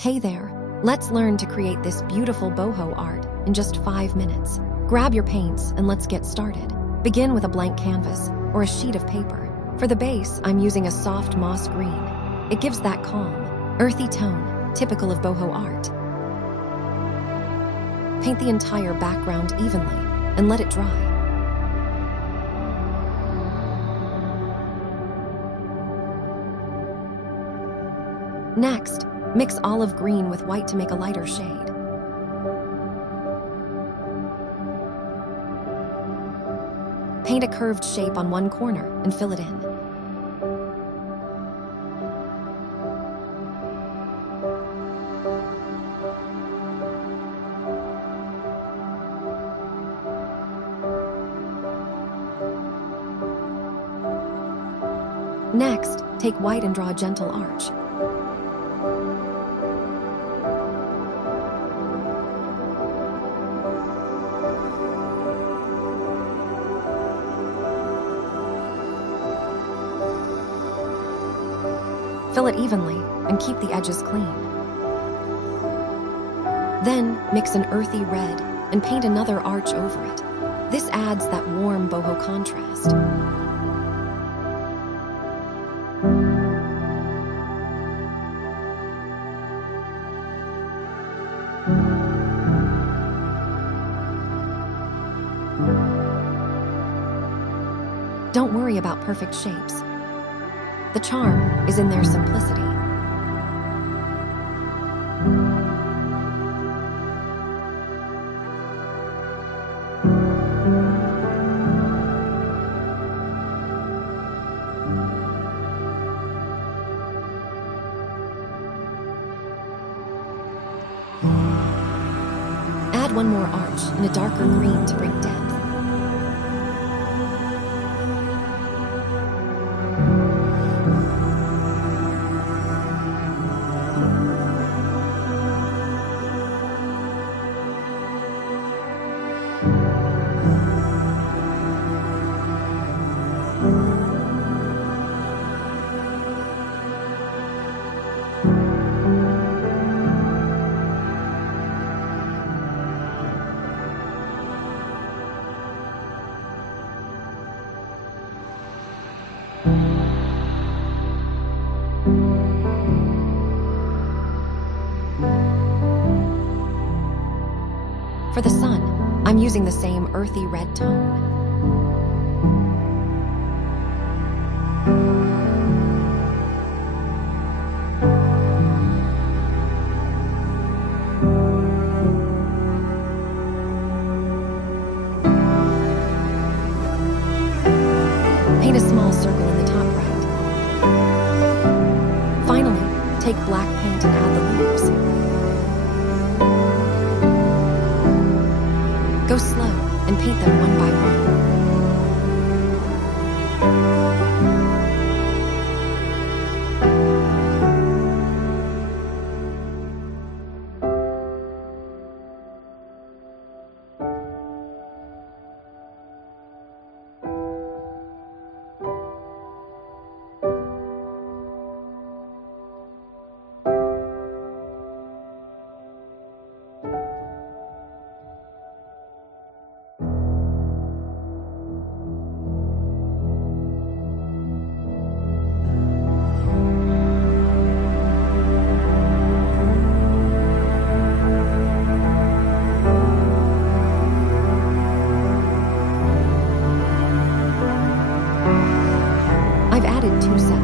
Hey there, let's learn to create this beautiful boho art in just 5 minutes. Grab your paints and let's get started. Begin with a blank canvas or a sheet of paper. For the base, I'm using a soft moss green. It gives that calm, earthy tone, typical of boho art. Paint the entire background evenly and let it dry. Next, mix olive green with white to make a lighter shade. Paint a curved shape on one corner and fill it in. Next, take white and draw a gentle arch. Fill it evenly and keep the edges clean. Then, mix an earthy red and paint another arch over it. This adds that warm boho contrast. Don't worry about perfect shapes. The charm is in their simplicity. Add one more arch in a darker green to bring depth. For the sun, I'm using the same earthy red tone. Paint a small circle in the top right. Finally, take black paint and add the leaves. Go slow and paint them one by one. I've added 2 sets.